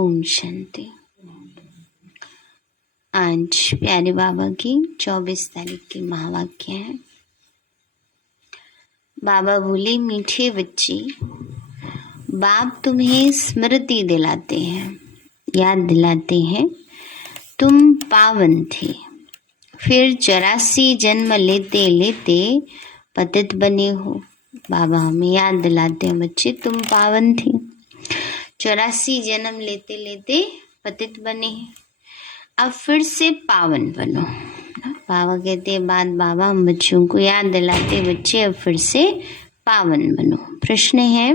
ओम शांति। आज प्यारे बाबा की 24 तारीख की महावाक्य है। बाबा बोले, मीठे बच्चे, बाप तुम्हें स्मृति दिलाते हैं, याद दिलाते हैं तुम पावन थे, फिर 84 जन्म लेते लेते पतित बने हो। बाबा हमें याद दिलाते हैं, बच्चे तुम पावन थे, 84 जन्म लेते लेते पतित बने हैं, अब फिर से पावन बनो। बाबा कहते हैं बाबा हम बच्चों को याद दिलाते, बच्चे अब फिर से पावन बनो। प्रश्न है,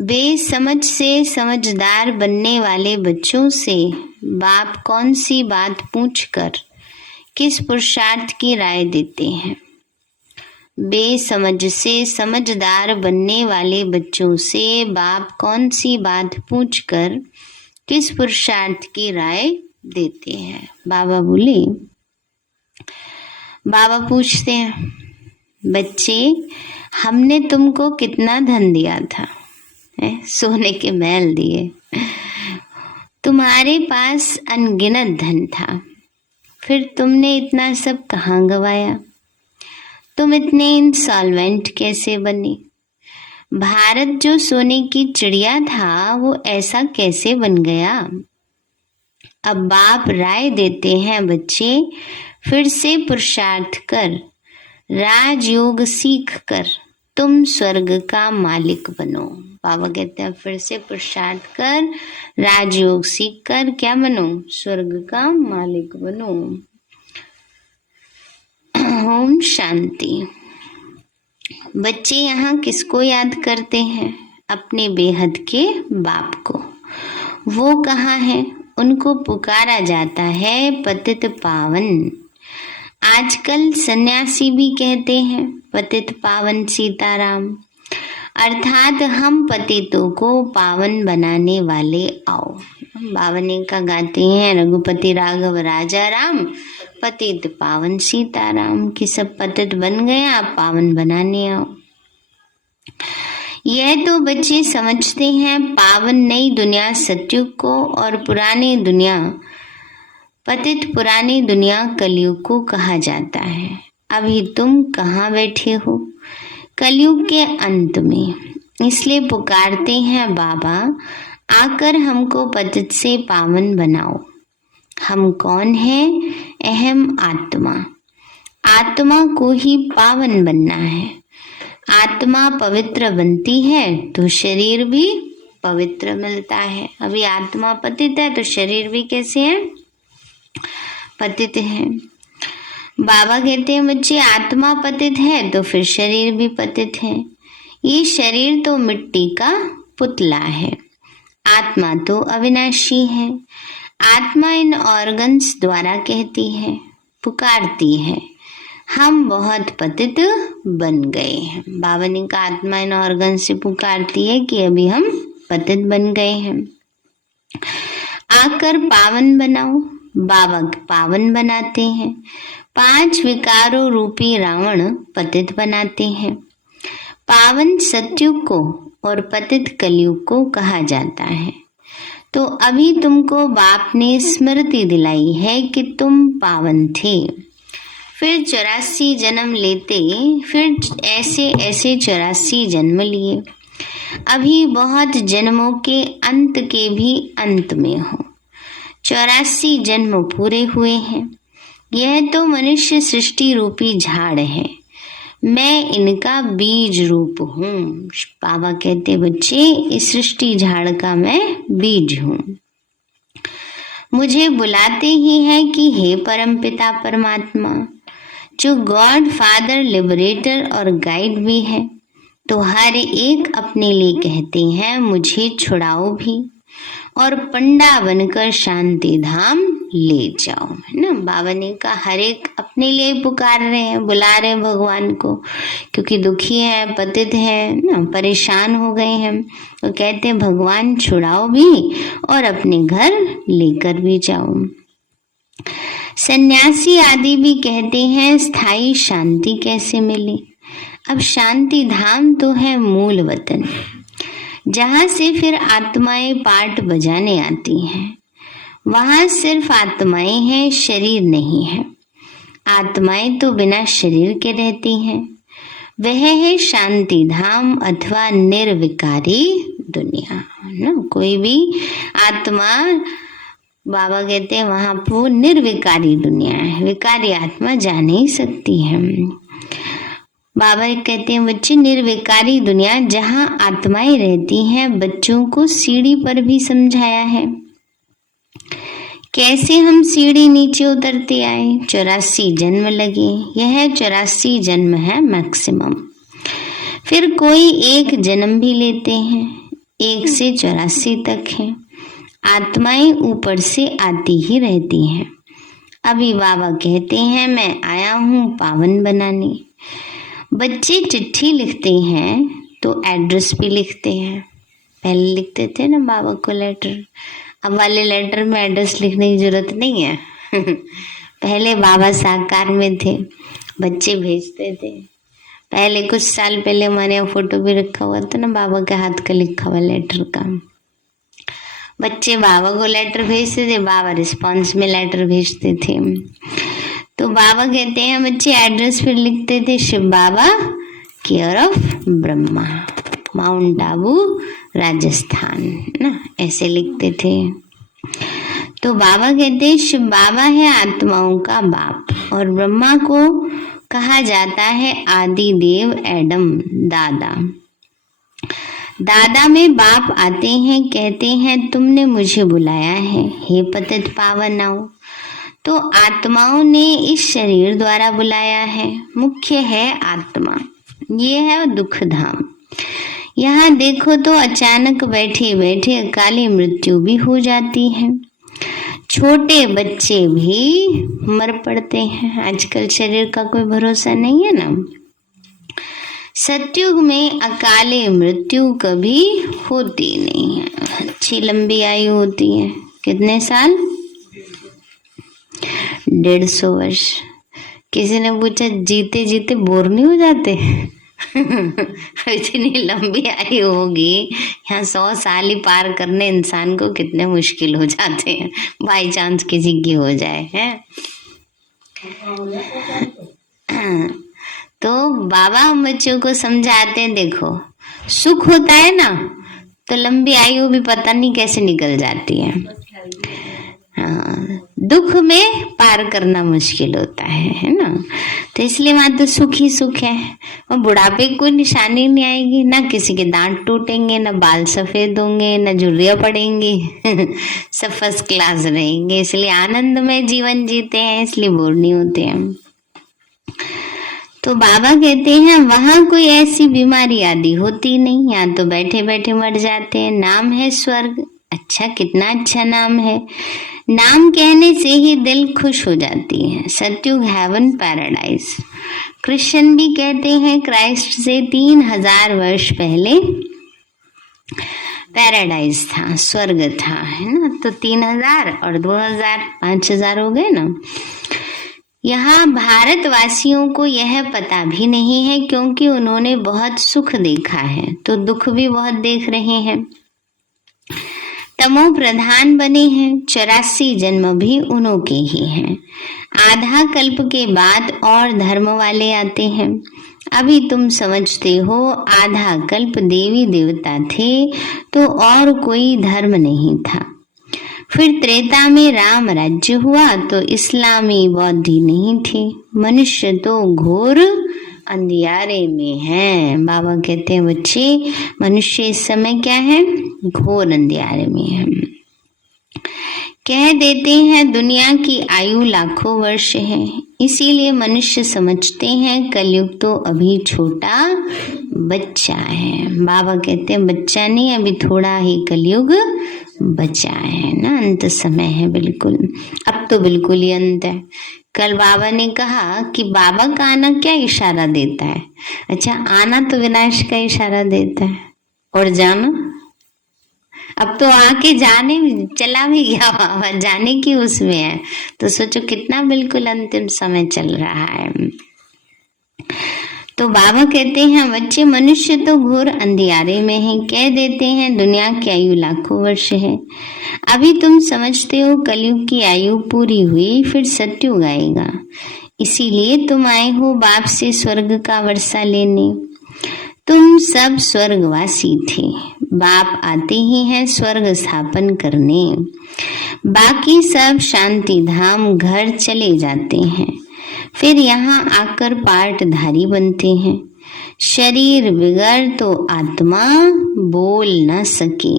बेसमझ से समझदार बनने वाले बच्चों से बाप कौन सी बात पूछकर किस पुरुषार्थ की राय देते हैं? बेसमझ से समझदार बनने वाले बच्चों से बाप कौन सी बात पूछकर किस पुरुषार्थ की राय देते हैं? बाबा बोले, बाबा पूछते हैं, बच्चे हमने तुमको कितना धन दिया था? सोने के महल दिए, तुम्हारे पास अनगिनत धन था, फिर तुमने इतना सब कहाँ गवाया? तुम इतने इंसॉल्वेंट कैसे बने? भारत जो सोने की चिड़िया था वो ऐसा कैसे बन गया? अब बाप राय देते हैं, बच्चे फिर से पुरुषार्थ कर, राजयोग सीख कर तुम स्वर्ग का मालिक बनो। बाबा कहते हैं फिर से पुरुषार्थ कर, राजयोग सीख कर क्या बनो? स्वर्ग का मालिक बनो। ओम शांति। बच्चे यहाँ किसको याद करते हैं? अपने बेहद के बाप को। वो कहाँ है? उनको पुकारा जाता है पतित पावन। आजकल सन्यासी भी कहते हैं पतित पावन सीताराम, अर्थात हम पतितों को पावन बनाने वाले आओ। बावने का गाते हैं, रघुपति राघव राजा राम, पतित पावन सीताराम, कि सब पतित बन गए, आप पावन बनाने आओ। यह तो बच्चे समझते हैं पावन नई दुनिया सतयुग को और पुरानी दुनिया पतित पुरानी दुनिया कलयुग को कहा जाता है। अभी तुम कहाँ बैठे हो? कलयुग के अंत में, इसलिए पुकारते हैं बाबा आकर हमको पतित से पावन बनाओ। हम कौन हैं? अहम आत्मा। आत्मा को ही पावन बनना है। आत्मा पवित्र बनती है तो शरीर भी पवित्र मिलता है। अभी आत्मा पतित है तो शरीर भी कैसे है? पतित है। बाबा कहते हैं बच्चे आत्मा पतित है तो फिर शरीर भी पतित है। ये शरीर तो मिट्टी का पुतला है, आत्मा तो अविनाशी है। आत्मा इन ऑर्गन्स द्वारा कहती है, पुकारती है, हम बहुत पतित बन गए हैं। बाबा ने कहा आत्मा इन ऑर्गन से पुकारती है कि अभी हम पतित बन गए हैं, आकर पावन बनाओ। बाबा पावन बनाते हैं। 5 विकारों रूपी रावण पतित बनाते हैं। पावन सतयुग को और पतित कलयुग को कहा जाता है। तो अभी तुमको बाप ने स्मृति दिलाई है कि तुम पावन थे, फिर 84 जन्म लेते, फिर ऐसे ऐसे 84 जन्म लिए, अभी बहुत जन्मों के अंत के भी अंत में हो। 84 जन्म पूरे हुए हैं। यह तो मनुष्य सृष्टि रूपी झाड़ है, मैं इनका बीज रूप हूँ। बाबा कहते बच्चे इस सृष्टि झाड़ का मैं बीज हूँ। मुझे बुलाते ही है कि हे परमपिता परमात्मा, जो गॉड फादर लिबरेटर और गाइड भी है, तो हर एक अपने लिए कहते हैं मुझे छुड़ाओ भी और पंडा बनकर शांति धाम ले जाओ, है ना। बाबा ने कहा हर एक अपने लिए पुकार रहे हैं, बुला रहे हैं भगवान को, क्योंकि दुखी है, पतित है ना, परेशान हो गए हैं, तो कहते हैं भगवान छुड़ाओ भी और अपने घर लेकर भी जाओ। सन्यासी आदि भी कहते हैं स्थायी शांति कैसे मिले? अब शांति धाम तो है मूल वतन, जहाँ से फिर आत्माएं पाठ बजाने आती हैं। वहाँ सिर्फ आत्माएं हैं, शरीर नहीं है। आत्माएं तो बिना शरीर के रहती हैं। वह है शांति धाम अथवा निर्विकारी दुनिया ना। कोई भी आत्मा, बाबा कहते हैं वहां वो निर्विकारी दुनिया है। विकारी आत्मा जा नहीं सकती है। बाबा कहते हैं बच्चे, निर्विकारी दुनिया जहां आत्माएं रहती हैं। बच्चों को सीढ़ी पर भी समझाया है कैसे हम सीढ़ी नीचे उतरते आए। 84 जन्म लगे। यह 84 जन्म है मैक्सिमम। फिर कोई एक जन्म भी लेते हैं। 1 से 84 तक है। आत्माएं ऊपर से आती ही रहती हैं। अभी बाबा कहते हैं मैं आया हूँ पावन बनाने। बच्चे चिट्ठी लिखते हैं तो एड्रेस भी लिखते हैं। पहले लिखते थे ना बाबा को लेटर। अब वाले लेटर में एड्रेस लिखने की जरूरत नहीं है। पहले बाबा साकार में थे, बच्चे भेजते थे। पहले कुछ साल पहले हमारे यहाँ फोटो भी रखा हुआ था ना बाबा के हाथ का लिखा हुआ लेटर का। बच्चे बाबा को लेटर भेजते थे, बाबा रिस्पॉन्स में लेटर भेजते थे। तो बाबा कहते हैं बच्चे एड्रेस फिर लिखते थे Shiv Baba care of Brahma, Mount Abu Rajasthan ना, ऐसे लिखते थे। तो बाबा कहते हैं शिव बाबा है आत्माओं का बाप और ब्रह्मा को कहा जाता है आदि देव एडम दादा। दादा में बाप आते हैं, कहते हैं तुमने मुझे बुलाया है हे पतित पावन आओ। तो आत्माओं ने इस शरीर द्वारा बुलाया है। मुख्य है आत्मा, ये है दुख धाम। यहाँ देखो तो अचानक बैठे बैठे अकाली मृत्यु भी हो जाती है। छोटे बच्चे भी मर पड़ते हैं। आजकल शरीर का कोई भरोसा नहीं है ना। सतयुग में अकाली मृत्यु कभी होती नहीं है। अच्छी लंबी आयु होती है। कितने साल? 150 वर्ष। किसी ने पूछा जीते जीते बोर नहीं हो जाते? इतनी लंबी आयु होगी, यहाँ 100 साल ही पार करने इंसान को कितने मुश्किल हो जाते हैं। बाई चांस किसी की हो जाए है। तो बाबा हम बच्चों को समझाते हैं देखो सुख होता है ना तो लंबी आयु भी पता नहीं कैसे निकल जाती है। हाँ, दुख में पार करना मुश्किल होता है ना। तो इसलिए वहां तो सुख ही सुख है। और बुढ़ापे की कोई निशानी नहीं आएगी, ना किसी के दांत टूटेंगे, ना बाल सफेद होंगे, ना झुर्रियां पड़ेंगी। सब फर्स्ट क्लास रहेंगे। इसलिए आनंद में जीवन जीते हैं, इसलिए बोर नहीं होते हैं। तो बाबा कहते हैं वहां कोई ऐसी बीमारी आदि होती नहीं। यहाँ तो बैठे बैठे मर जाते हैं। नाम है स्वर्ग। अच्छा, कितना अच्छा नाम है। नाम कहने से ही दिल खुश हो जाती है। सतयुग हेवन पैराडाइज। क्रिश्चियन भी कहते हैं क्राइस्ट से 3000 वर्ष पहले पैराडाइज था, स्वर्ग था, है ना। तो 3000 और 2000 5000 हो गए ना। यहाँ भारतवासियों को यह पता भी नहीं है क्योंकि उन्होंने बहुत सुख देखा है तो दुख भी बहुत देख रहे हैं। तमो प्रधान बने हैं। 84 जन्म भी उन्हों के ही हैं। आधा कल्प के बाद और धर्म वाले आते हैं। अभी तुम समझते हो आधा कल्प देवी देवता थे तो और कोई धर्म नहीं था। फिर त्रेता में राम राज्य हुआ तो इस्लामी बौद्धि नहीं थे। मनुष्य तो घोर अंधियारे में है। बाबा कहते हैं बच्चे मनुष्य इस समय क्या है? घोर अंधियारे में है। कह देते हैं दुनिया की आयु लाखों वर्ष है, इसीलिए मनुष्य समझते हैं कलयुग तो अभी छोटा बच्चा है। बाबा कहते हैं बच्चा नहीं, अभी थोड़ा ही कलयुग बचा है ना, अंत समय है बिल्कुल। अब तो बिल्कुल ही अंत है। कल बाबा ने कहा कि बाबा का आना क्या इशारा देता है? अच्छा, आना तो विनाश का इशारा देता है और जाना, अब तो आके जाने चला भी गया बाबा, जाने की उसमें है। तो सोचो कितना बिल्कुल अंतिम समय चल रहा है। तो बाबा कहते हैं बच्चे, मनुष्य तो घोर अंधियारे में है। कह देते हैं दुनिया की आयु लाखों वर्ष है। अभी तुम समझते हो कलयुग की आयु पूरी हुई, फिर सत्युग आएगा। इसीलिए तुम आए हो बाप से स्वर्ग का वर्षा लेने। तुम सब स्वर्गवासी थे, बाप आते ही हैं स्वर्ग स्थापन करने। बाकी सब शांति धाम घर चले जाते हैं, फिर यहाँ आकर पार्टधारी बनते हैं। शरीर बिगड़ तो आत्मा बोल न सके।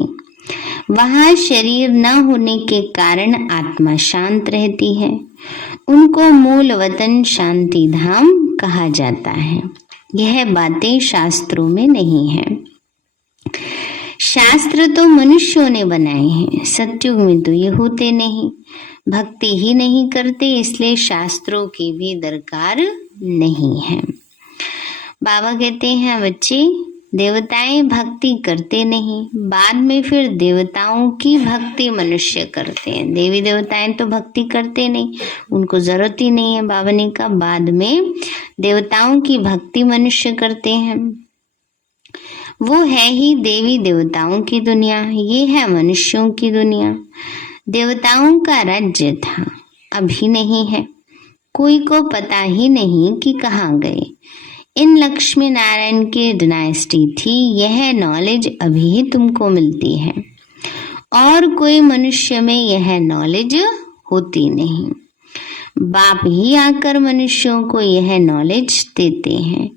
वहाँ शरीर न होने के कारण आत्मा शांत रहती है। उनको मूल वतन शांति धाम कहा जाता है। यह बातें शास्त्रों में नहीं है। शास्त्र तो मनुष्यों ने बनाए हैं। सतयुग में तो ये होते नहीं, भक्ति ही नहीं करते, इसलिए शास्त्रों की भी दरकार नहीं है। बाबा कहते हैं बच्चे, देवताएं भक्ति करते नहीं, बाद में फिर देवताओं की भक्ति मनुष्य करते हैं। देवी देवताएं तो भक्ति करते नहीं, उनको जरूरत ही नहीं है। बाबा ने कहा बाद में देवताओं की भक्ति मनुष्य करते हैं। वो है ही देवी देवताओं की दुनिया, ये है मनुष्यों की दुनिया। देवताओं का राज्य था, अभी नहीं है। कोई को पता ही नहीं कि कहाँ गए। इन लक्ष्मी नारायण की डायनेस्टी थी, यह नॉलेज अभी ही तुमको मिलती है और कोई मनुष्य में यह नॉलेज होती नहीं। बाप ही आकर मनुष्यों को यह नॉलेज देते हैं,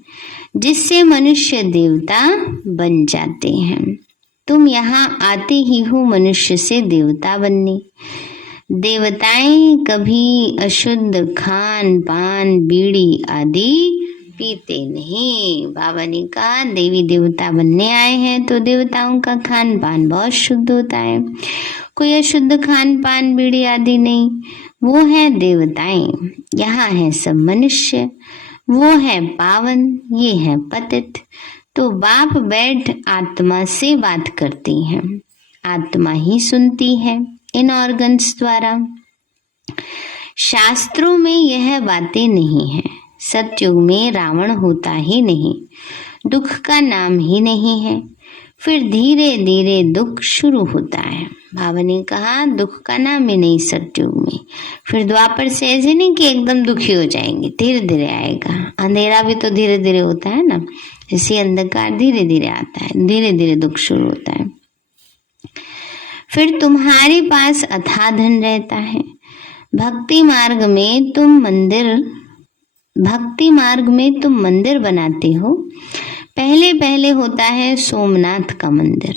जिससे मनुष्य देवता बन जाते हैं। तुम यहाँ आते ही हो मनुष्य से देवता बनने। देवताएं कभी अशुद्ध खान पान बीड़ी आदि पीते नहीं। बाबा ने कहा देवी देवता बनने आए हैं तो देवताओं का खान पान बहुत शुद्ध होता है, कोई अशुद्ध खान पान बीड़ी आदि नहीं। वो है देवताएं, यहाँ है सब मनुष्य। वो है पावन, ये है पतित। तो बाप बैठ आत्मा से बात करती हैं, आत्मा ही सुनती है इन ऑर्गन्स द्वारा। शास्त्रों में यह बातें नहीं है। सतयुग में रावण होता ही नहीं, दुख का नाम ही नहीं है। फिर धीरे धीरे दुख शुरू होता है। बाबा ने कहा दुख का नाम ही नहीं सतयुग में। फिर द्वापर से ऐसे नहीं कि एकदम दुखी हो जाएंगे, धीरे धीरे आएगा। अंधेरा भी तो धीरे धीरे होता है ना, इसी अंधकार धीरे धीरे आता है, धीरे धीरे दुख शुरू होता है। फिर तुम्हारे पास अथाह धन रहता है। भक्ति मार्ग में तुम मंदिर बनाते हो। पहले पहले होता है सोमनाथ का मंदिर।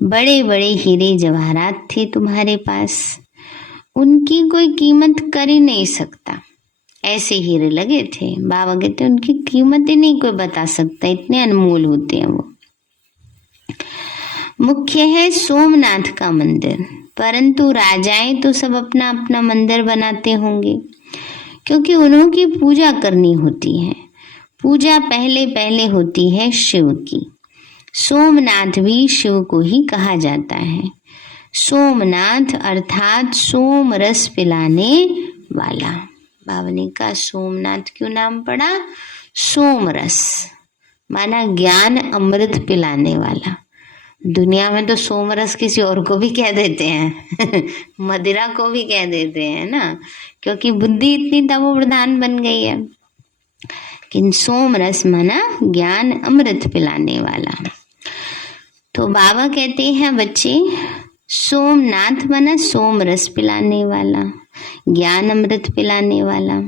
बड़े बड़े हीरे जवाहरात थे तुम्हारे पास, उनकी कोई कीमत कर ही नहीं सकता। ऐसे हीरे लगे थे, बाबा कहते उनकी कीमत ही नहीं कोई बता सकता, इतने अनमोल होते हैं वो। मुख्य है सोमनाथ का मंदिर, परंतु राजाएं तो सब अपना अपना मंदिर बनाते होंगे, क्योंकि उन्हों की पूजा करनी होती है। पूजा पहले पहले होती है शिव की। सोमनाथ भी शिव को ही कहा जाता है। सोमनाथ अर्थात सोम रस पिलाने वाला। बाबा ने कहा सोमनाथ क्यों नाम पड़ा? सोम रस माना ज्ञान अमृत पिलाने वाला। दुनिया में तो सोमरस किसी और को भी कह देते हैं मदिरा को भी कह देते हैं ना, क्योंकि बुद्धि इतनी तमो प्रधान बन गई है। लेकिन सोमरस माना ज्ञान अमृत पिलाने वाला। तो बाबा कहते हैं बच्चे, सोमनाथ माना सोमरस पिलाने वाला, ज्ञान अमृत पिलाने वाला।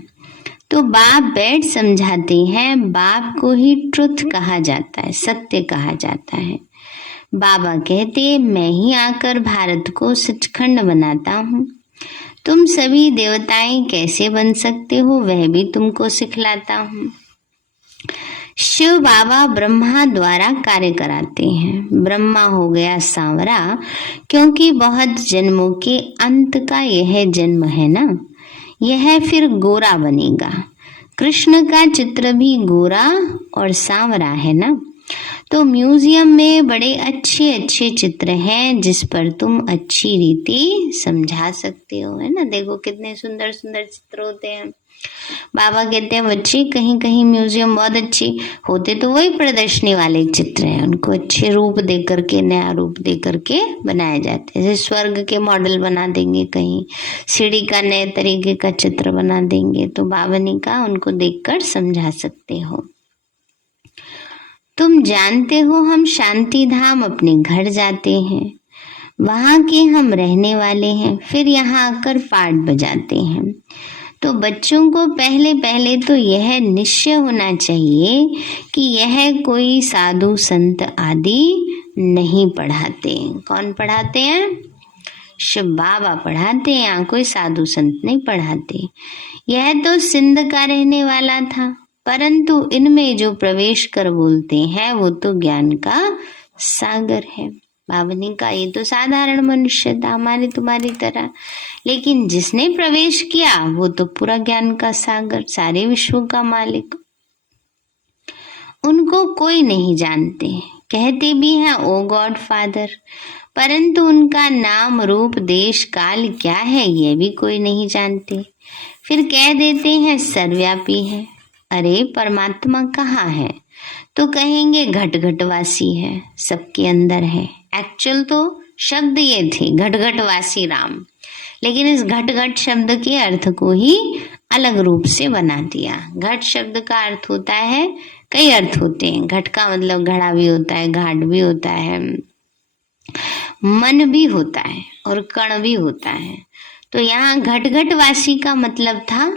तो बाप बैठ समझाते हैं। बाप को ही ट्रुथ कहा जाता है, सत्य कहा जाता है। बाबा कहते मैं ही आकर भारत को सचखंड बनाता हूँ। तुम सभी देवताएं कैसे बन सकते हो वह भी तुमको सिखलाता हूँ। शिव बाबा ब्रह्मा द्वारा कार्य कराते हैं। ब्रह्मा हो गया सांवरा, क्योंकि बहुत जन्मों के अंत का यह जन्म है ना, यह फिर गोरा बनेगा। कृष्ण का चित्र भी गोरा और सांवरा है ना, तो म्यूजियम में बड़े अच्छे अच्छे चित्र हैं जिस पर तुम अच्छी रीति समझा सकते हो, है ना। देखो कितने सुंदर सुंदर चित्र होते हैं। बाबा कहते हैं बच्चे कहीं कहीं म्यूजियम बहुत अच्छे होते तो वही प्रदर्शनी वाले चित्र हैं, उनको अच्छे रूप दे करके, नया रूप दे करके बनाए जाते हैं। जैसे स्वर्ग के मॉडल बना देंगे, कहीं सीढ़ी का नए तरीके का चित्र बना देंगे। तो बाबा ने कहा उनको देखकर समझा सकते हो। तुम जानते हो हम शांति धाम अपने घर जाते हैं, वहां के हम रहने वाले हैं, फिर यहाँ आकर पाठ बजाते हैं। तो बच्चों को पहले पहले तो यह निश्चय होना चाहिए कि यह कोई साधु संत आदि नहीं पढ़ाते। कौन पढ़ाते हैं? शिव बाबा पढ़ाते हैं, यहाँ कोई साधु संत नहीं पढ़ाते। यह तो सिंध का रहने वाला था, परंतु इनमें जो प्रवेश कर बोलते हैं वो तो ज्ञान का सागर है। बाबा ने कहा ये तो साधारण मनुष्य था, हमारे तुम्हारी तरह, लेकिन जिसने प्रवेश किया वो तो पूरा ज्ञान का सागर, सारे विश्व का मालिक। उनको कोई नहीं जानते, कहते भी हैं ओ गॉड फादर, परंतु उनका नाम रूप देश काल क्या है ये भी कोई नहीं जानते। फिर कह देते हैं सर्वव्यापी है। अरे परमात्मा कहाँ है? तो कहेंगे घट घटवासी है, सबके अंदर है। एक्चुअल तो शब्द ये थे घट घटवासी राम, लेकिन इस घट घट शब्द के अर्थ को ही अलग रूप से बना दिया। घट शब्द का अर्थ होता है, कई अर्थ होते हैं। घट का मतलब घड़ा भी होता है, घाट भी होता है, मन भी होता है और कण भी होता है। तो यहाँ घट घटवासी का मतलब था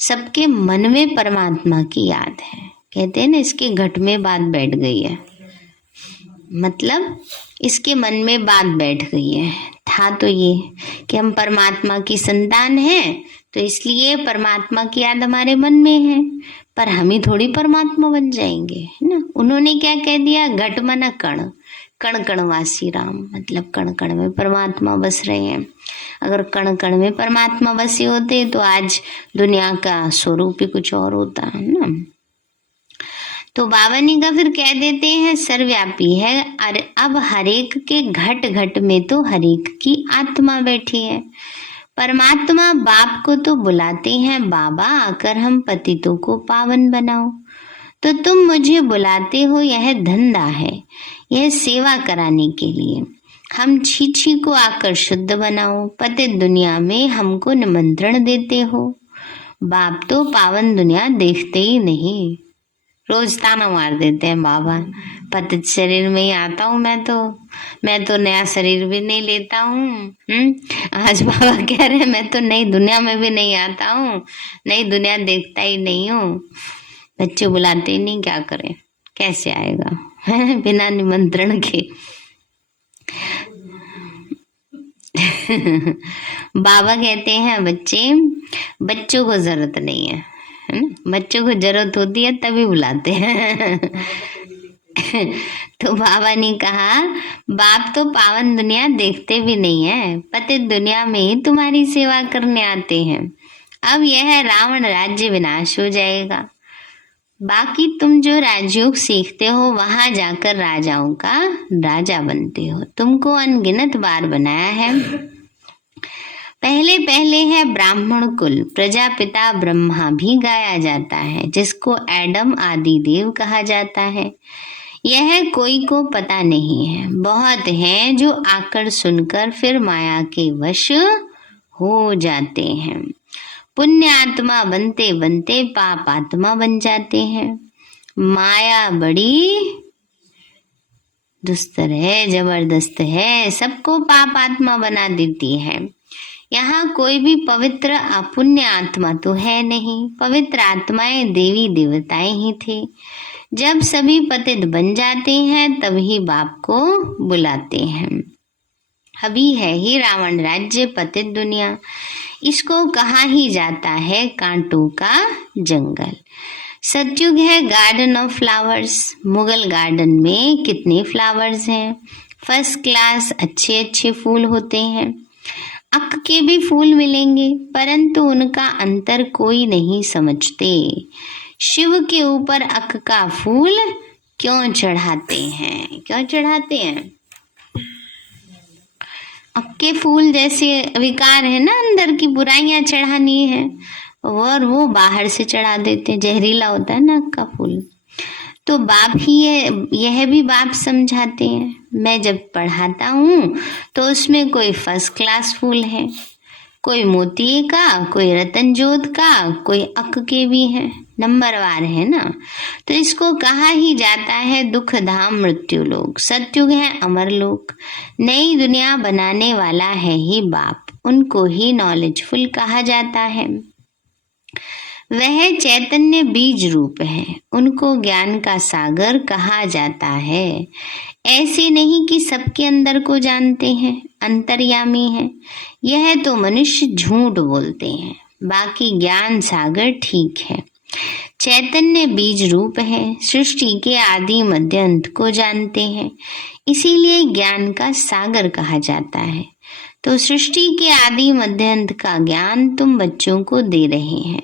सबके मन में परमात्मा की याद है। कहते हैं ना इसके घट में बात बैठ गई है, मतलब इसके मन में बात बैठ गई है। था तो ये कि हम परमात्मा की संतान हैं, तो इसलिए परमात्मा की याद हमारे मन में है, पर हम ही थोड़ी परमात्मा बन जाएंगे, है ना। उन्होंने क्या कह दिया? घट मना कण, कण कणवासी राम, मतलब कण कण में परमात्मा बस रहे हैं। अगर कण कण में परमात्मा बसे होते तो आज दुनिया का स्वरूप ही कुछ और होता है ना। तो बाबा ने का फिर कह देते हैं सर्वव्यापी है। अरे अब हरेक के घट घट में तो हरेक की आत्मा बैठी है। परमात्मा बाप को तो बुलाते हैं, बाबा आकर हम पतितों को पावन बनाओ। तो तुम मुझे बुलाते हो, यह धंधा है, यह सेवा कराने के लिए। हम छी को आकर शुद्ध बनाओ, पतित दुनिया में हमको निमंत्रण देते हो। बाप तो पावन दुनिया देखते ही नहीं, रोज ताना मार देते हैं बाबा, पतित शरीर में ही आता हूँ मैं तो नया शरीर भी नहीं लेता हूँ। आज बाबा कह रहे हैं मैं तो नई दुनिया में भी नहीं आता हूँ, नई दुनिया देखता ही नहीं हूँ। बच्चे बुलाते ही नहीं, क्या करें, कैसे आएगा बिना निमंत्रण के। बाबा कहते हैं बच्चों को जरूरत नहीं है, बच्चों को जरूरत होती है तभी बुलाते हैं। तो बाबा ने कहा बाप तो पावन दुनिया देखते भी नहीं है, पतित दुनिया में ही तुम्हारी सेवा करने आते हैं। अब यह रावण राज्य विनाश हो जाएगा, बाकी तुम जो राजयोग सीखते हो वहां जाकर राजाओं का राजा बनते हो। तुमको अनगिनत बार बनाया है। पहले पहले है ब्राह्मण कुल, प्रजापिता ब्रह्मा भी गाया जाता है, जिसको एडम आदि देव कहा जाता है। यह कोई को पता नहीं है, बहुत हैं जो आकर सुनकर फिर माया के वश हो जाते हैं। पुण्य आत्मा बनते बनते पाप आत्मा बन जाते हैं। माया बड़ी दुस्तर है, जबरदस्त है, सबको पाप आत्मा बना देती है। यहाँ कोई भी पवित्र अपुण्य आत्मा तो है नहीं, पवित्र आत्माएं देवी देवताएं ही थे। जब सभी पतित बन जाते हैं तभी बाप को बुलाते हैं। अभी है ही रावण राज्य, पतित दुनिया, इसको कहा ही जाता है कांटों का जंगल। सतयुग है garden of flowers, Mughal garden में कितने फ्लावर्स हैं, फर्स्ट क्लास अच्छे अच्छे फूल होते हैं। अक के भी फूल मिलेंगे, परंतु उनका अंतर कोई नहीं समझते। शिव के ऊपर अक का फूल क्यों चढ़ाते हैं? क्यों चढ़ाते हैं? अक्के फूल जैसे विकार है ना, अंदर की बुराइयां चढ़ानी है और वो बाहर से चढ़ा देते हैं। जहरीला होता है ना अक्का फूल। तो बाप ही यह भी बाप समझाते हैं। मैं जब पढ़ाता हूँ तो उसमें कोई फर्स्ट क्लास फूल है, कोई मोती का, कोई रतन जोत का, कोई अक के भी हैं, नंबरवार है ना। तो इसको कहा ही जाता है दुख धाम मृत्यु लोक। सतयुग है अमर लोक। नई दुनिया बनाने वाला है ही बाप, उनको ही नॉलेजफुल कहा जाता है। वह चैतन्य बीज रूप है, उनको ज्ञान का सागर कहा जाता है। ऐसे नहीं कि सबके अंदर को जानते हैं, अंतर्यामी है। यह तो मनुष्य झूठ बोलते हैं, बाकी ज्ञान सागर ठीक है। चैतन्य बीज रूप है, सृष्टि के आदि मध्य अंत को जानते हैं, इसीलिए ज्ञान का सागर कहा जाता है। तो सृष्टि के आदि मध्य अंत का ज्ञान तुम बच्चों को दे रहे हैं।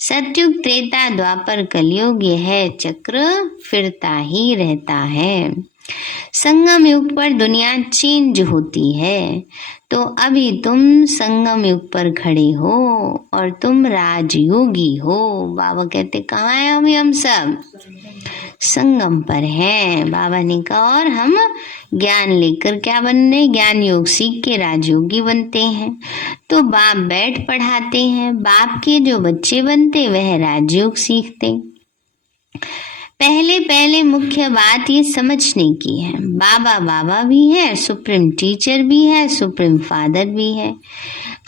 सतयुग त्रेता द्वापर कलयुग यह चक्र फिरता ही रहता है। संगम युग पर दुनिया चेंज होती है। तो अभी तुम संगम युग पर खड़े हो और तुम राजयोगी हो। बाबा कहते कहाँ हैं अभी हम सब? संगम पर हैं। बाबा ने कहा और हम ज्ञान लेकर क्या बनने? ज्ञान योग सीख के राजयोगी बनते हैं। तो बाप बैठ पढ़ाते हैं, बाप के जो बच्चे बनते वह राजयोग सीखते। पहले पहले मुख्य बात ये समझने की है, बाबा बाबा भी है, सुप्रीम टीचर भी है, सुप्रीम फादर भी है।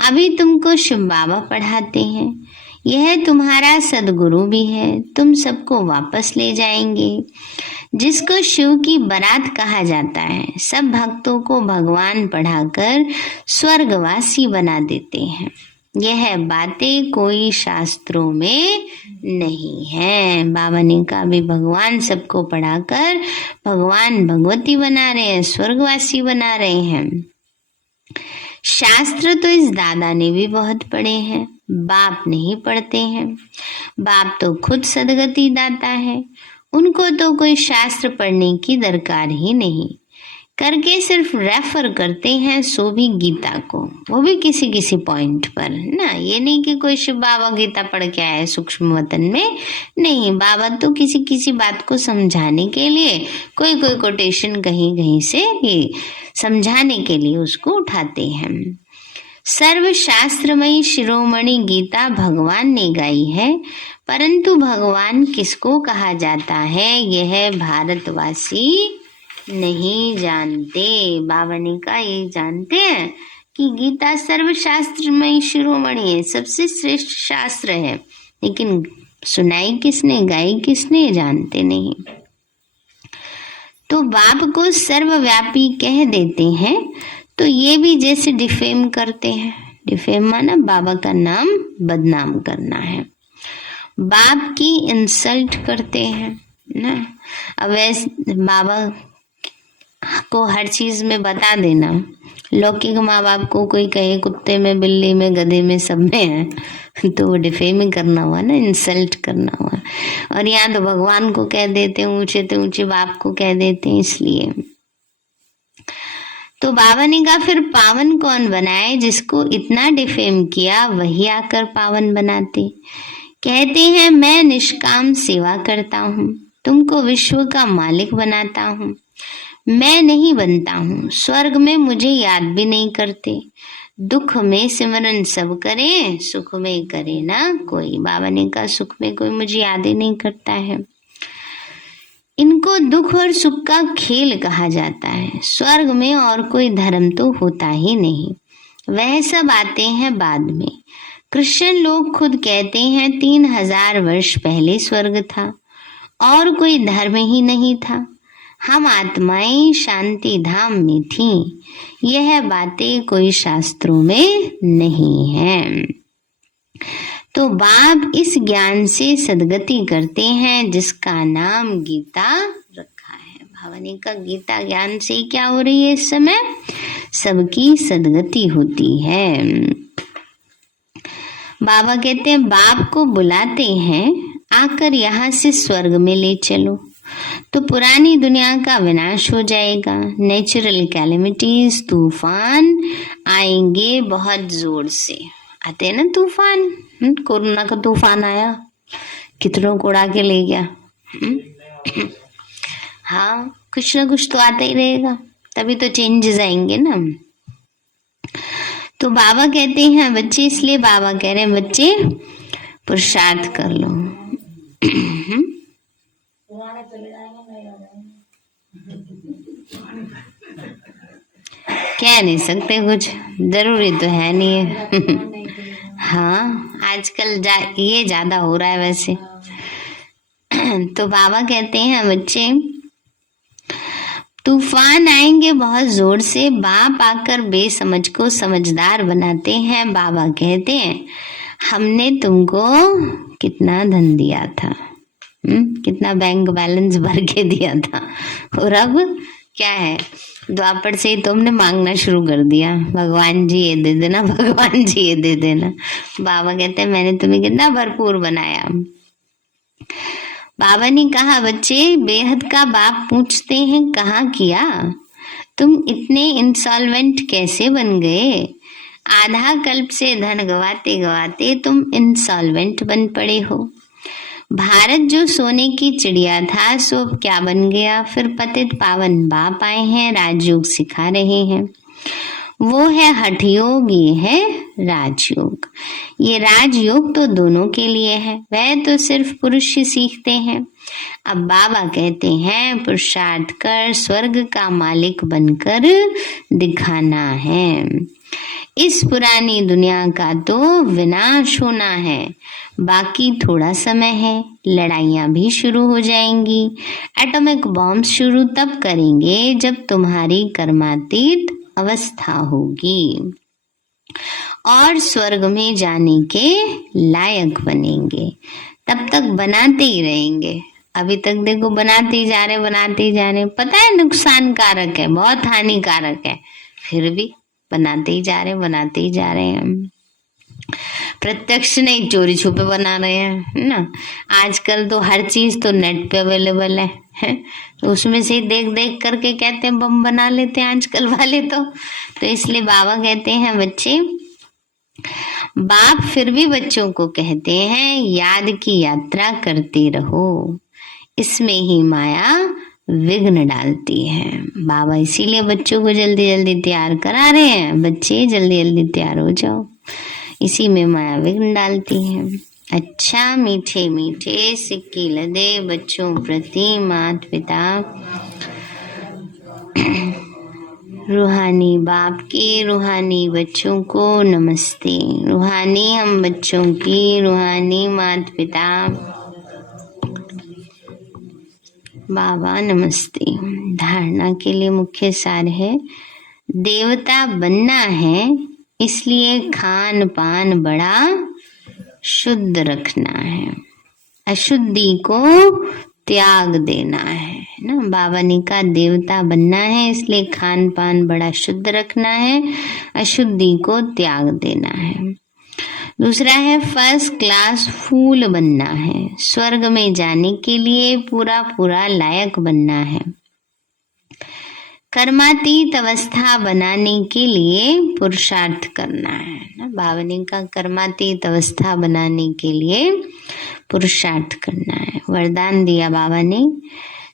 अभी तुमको शिव बाबा पढ़ाते हैं, यह तुम्हारा सदगुरु भी है, तुम सबको वापस ले जाएंगे। जिसको शिव की बारात कहा जाता है, सब भक्तों को भगवान पढ़ाकर स्वर्गवासी बना देते हैं। यह बातें कोई शास्त्रों में नहीं है। बाबा ने कहा भी भगवान सबको पढ़ाकर भगवान भगवती बना रहे हैं, स्वर्गवासी बना रहे हैं। शास्त्र तो इस दादा ने भी बहुत पढ़े हैं, बाप नहीं पढ़ते हैं। बाप तो खुद सदगति दाता है, उनको तो कोई शास्त्र पढ़ने की दरकार ही नहीं। करके सिर्फ रेफर करते हैं, सो भी गीता को, वो भी किसी किसी पॉइंट पर ना। ये नहीं कि कोई शिव बाबा गीता पढ़ के आए सूक्ष्म वतन में, नहीं। बाबा तो किसी किसी बात को समझाने के लिए कोई कोई कोटेशन कहीं कहीं से समझाने के लिए उसको उठाते हैं। सर्व शास्त्रमयी शिरोमणि गीता भगवान ने गाई है, परंतु भगवान किसको कहा जाता है यह भारतवासी नहीं जानते। बाबा ने कहा ये जानते हैं कि गीता सर्वशास्त्रमय शिरोमणि है, सबसे श्रेष्ठ शास्त्र है, लेकिन सुनाई किसने, गाई किसने, जानते नहीं। तो बाप को सर्वव्यापी कह देते हैं, तो ये भी जैसे डिफेम करते हैं। डिफेम माना बाबा का नाम बदनाम करना है, बाप की इंसल्ट करते हैं ना। अब वैसे बाबा को हर चीज में बता देना, लौकिक माँ बाप को कोई कहे कुत्ते में, बिल्ली में, गधे में, सब में है, तो वो डिफेमिंग करना हुआ ना, इंसल्ट करना हुआ। और यहाँ तो भगवान को कह देते हैं, ऊंचे तो ऊंचे बाप को कह देते हैं, इसलिए। तो बाबा ने कहा फिर पावन कौन बनाए? जिसको इतना डिफेम किया वही आकर पावन बनाते। कहते हैं मैं निष्काम सेवा करता हूँ, तुमको विश्व का मालिक बनाता हूँ। मैं नहीं बनता हूँ, स्वर्ग में मुझे याद भी नहीं करते। दुख में सिमरन सब करे, सुख में करे ना कोई। बाबा ने कहा सुख में कोई मुझे याद ही नहीं करता है। इनको दुख और सुख का खेल कहा जाता है। स्वर्ग में और कोई धर्म तो होता ही नहीं, वह सब आते हैं बाद में। क्रिश्चियन लोग खुद कहते हैं 3000 वर्ष पहले स्वर्ग था और कोई धर्म ही नहीं था। हम आत्माएं शांति धाम में थीं। यह बातें कोई शास्त्रों में नहीं है। तो बाप इस ज्ञान से सदगति करते हैं, जिसका नाम गीता रखा है। भावनी का गीता ज्ञान से क्या हो रही है? इस समय सबकी सदगति होती है। बाबा कहते हैं बाप को बुलाते हैं, आकर यहाँ से स्वर्ग में ले चलो। तो पुरानी दुनिया का विनाश हो जाएगा। नेचुरल कैलेमिटीज, तूफान आएंगे बहुत जोर से। आते हैं ना तूफान, कोरोना का तूफान आया, कितनों को उड़ा के ले गया। हाँ, कुछ ना कुछ तो आता ही रहेगा, तभी तो चेंजेस आएंगे ना। तो बाबा कहते हैं बच्चे, इसलिए बाबा कह रहे हैं बच्चे पुरुषार्थ कर लो। कह नहीं सकते कुछ, जरूरी तो है नहीं है। हाँ, आजकल ये ज्यादा हो रहा है वैसे। तो बाबा कहते हैं बच्चे तूफान आएंगे बहुत जोर से, बाप आकर बेसमझ को समझदार बनाते हैं। बाबा कहते हैं हमने तुमको कितना धन दिया था, कितना बैंक बैलेंस भर के दिया था, और अब क्या है, द्वापर से ही तुमने मांगना शुरू कर दिया, भगवान जी ये दे देना, भगवान जी ये दे देना। बाबा कहते हैं मैंने तुम्हें कितना भरपूर बनाया। बाबा ने कहा बच्चे, बेहद का बाप पूछते हैं कहाँ किया, तुम इतने इंसॉल्वेंट कैसे बन गए? आधा कल्प से धन गवाते गवाते तुम इंसॉल्वेंट बन पड़े हो। भारत जो सोने की चिड़िया था सो अब क्या बन गया? फिर पतित पावन बाप आए हैं, राजयोग सिखा रहे हैं। वो है हठ योग, ये है राजयोग। ये राजयोग तो दोनों के लिए है, वह तो सिर्फ पुरुष ही सीखते हैं। अब बाबा कहते हैं पुरुषार्थ कर स्वर्ग का मालिक बनकर दिखाना है। इस पुरानी दुनिया का तो विनाश होना है, बाकी थोड़ा समय है। लड़ाइयां भी शुरू हो जाएंगी, एटॉमिक बॉम्ब शुरू तब करेंगे जब तुम्हारी कर्मातीत अवस्था होगी और स्वर्ग में जाने के लायक बनेंगे। तब तक बनाते ही रहेंगे। अभी तक देखो बनाते ही जा रहे, पता है नुकसानकारक है, बहुत हानिकारक है, फिर भी बनाते ही जा रहे हैं हम। प्रत्यक्ष नहीं, चोरी छुपे बना रहे हैं, है ना। आजकल तो हर चीज तो नेट पे अवेलेबल है, तो उसमें से देख देख करके कहते हैं बम बना लेते हैं आजकल वाले तो इसलिए बाबा कहते हैं बच्चे, बाप फिर भी बच्चों को कहते हैं याद की यात्रा करते रहो, इसमें ही माया विघ्न डालती है। बाबा इसीलिए बच्चों को जल्दी जल्दी तैयार करा रहे हैं, बच्चे जल्दी जल्दी तैयार हो जाओ, इसी में माया विघ्न डालती है। अच्छा मीठे मीठे सिक्की लदे बच्चों प्रति माता पिता रूहानी बाप के रूहानी बच्चों को नमस्ते। रूहानी हम बच्चों की रूहानी माता पिता बाबा नमस्ते। धारणा के लिए मुख्य सार है, देवता बनना है इसलिए खान पान बड़ा शुद्ध रखना है, अशुद्धि को त्याग देना है ना। बाबा ने कहा देवता बनना है इसलिए खान पान बड़ा शुद्ध रखना है, अशुद्धि को त्याग देना है। दूसरा है फर्स्ट क्लास फूल बनना है, स्वर्ग में जाने के लिए पूरा पूरा लायक बनना है। कर्मातीत अवस्था बनाने के लिए पुरुषार्थ करना है ना। बाबा ने कहा कर्मातीत अवस्था बनाने के लिए पुरुषार्थ करना है। वरदान दिया बाबा ने,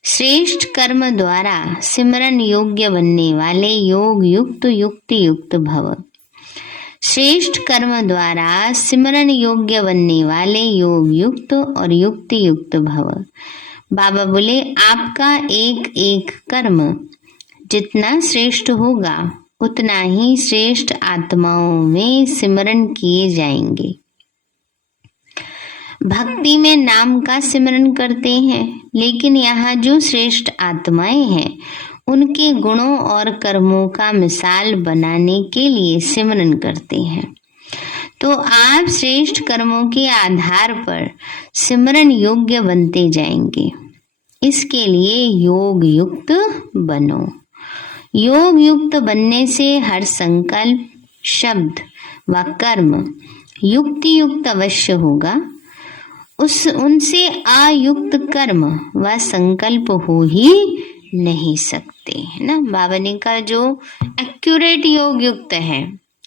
श्रेष्ठ कर्म द्वारा सिमरन योग्य बनने वाले योग युक्त युक्ति युक्त भव। श्रेष्ठ कर्म द्वारा सिमरन योग्य बनने वाले योग युक्त और युक्ति युक्त भव। बाबा बोले आपका एक एक कर्म जितना श्रेष्ठ होगा उतना ही श्रेष्ठ आत्माओं में सिमरन किए जाएंगे। भक्ति में नाम का सिमरन करते हैं, लेकिन यहाँ जो श्रेष्ठ आत्माएं हैं उनके गुणों और कर्मों का मिसाल बनाने के लिए सिमरन करते हैं। तो आप श्रेष्ठ कर्मों के आधार पर सिमरन योग्य बनते जाएंगे। इसके लिए योग युक्त बनो। योग युक्त बनने से हर संकल्प शब्द व कर्म युक्ति युक्त अवश्य होगा उनसे अयुक्त कर्म व संकल्प हो ही नहीं सकते, है ना। बाबा ने कहा जो एक्यूरेट योग युक्त है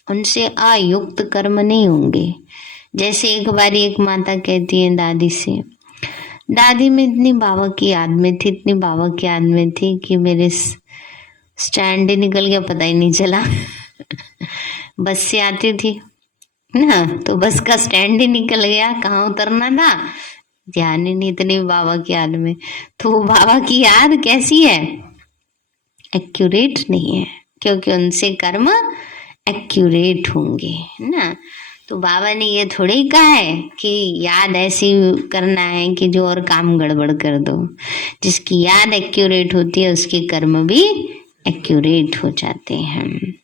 उनसे अयुक्त कर्म नहीं होंगे। जैसे एक बारी एक माता कहती है दादी से, दादी मैं इतनी बाबा की याद में थी, इतनी बाबा की याद में थी कि मेरे स्टैंड ही निकल गया, पता ही नहीं चला। बस से आती थी ना, तो बस का स्टैंड ही निकल गया, कहाँ उतरना था ध्यान ही नहीं, इतनी बाबा की याद में। तो वो बाबा की याद कैसी है? एक्यूरेट नहीं है, क्योंकि उनसे कर्म एक्यूरेट होंगे, है ना। तो बाबा ने ये थोड़ी ही कहा है कि याद ऐसी करना है कि जो और काम गड़बड़ कर दो। जिसकी याद एक्यूरेट होती है उसके कर्म भी एक्यूरेट हो जाते हैं।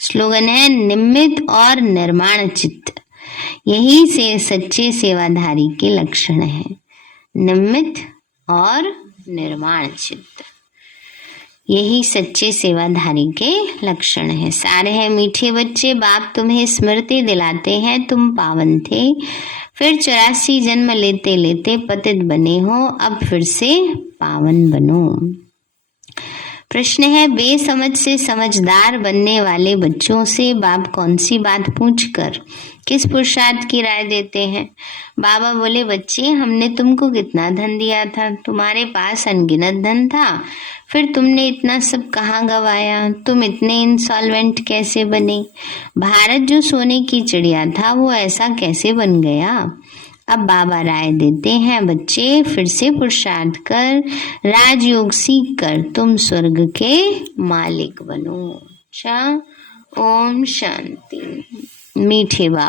स्लोगन है निमित्त और निर्माण चित्त, यही से सच्चे सेवाधारी के लक्षण है। निमित्त और निर्माण चित्त, यही सच्चे सेवाधारी के लक्षण है। सारे हैं मीठे बच्चे, बाप तुम्हें स्मृति दिलाते हैं तुम पावन थे, फिर 84 जन्म लेते लेते पतित बने हो, अब फिर से पावन बनो। प्रश्न है बेसमझ से समझदार बनने वाले बच्चों से बाप कौन सी बात पूछकर किस पुरुषार्थ की राय देते हैं? बाबा बोले बच्चे हमने तुमको कितना धन दिया था, तुम्हारे पास अनगिनत धन था, फिर तुमने इतना सब कहाँ गवाया, तुम इतने इंसॉल्वेंट कैसे बने? भारत जो सोने की चिड़िया था वो ऐसा कैसे बन गया? अब बाबा राय देते हैं बच्चे फिर से पुरुषार्थ कर, राजयोग सीख कर तुम स्वर्ग के मालिक बनो। अच्छा, ओम शांति। मीठे बाबा।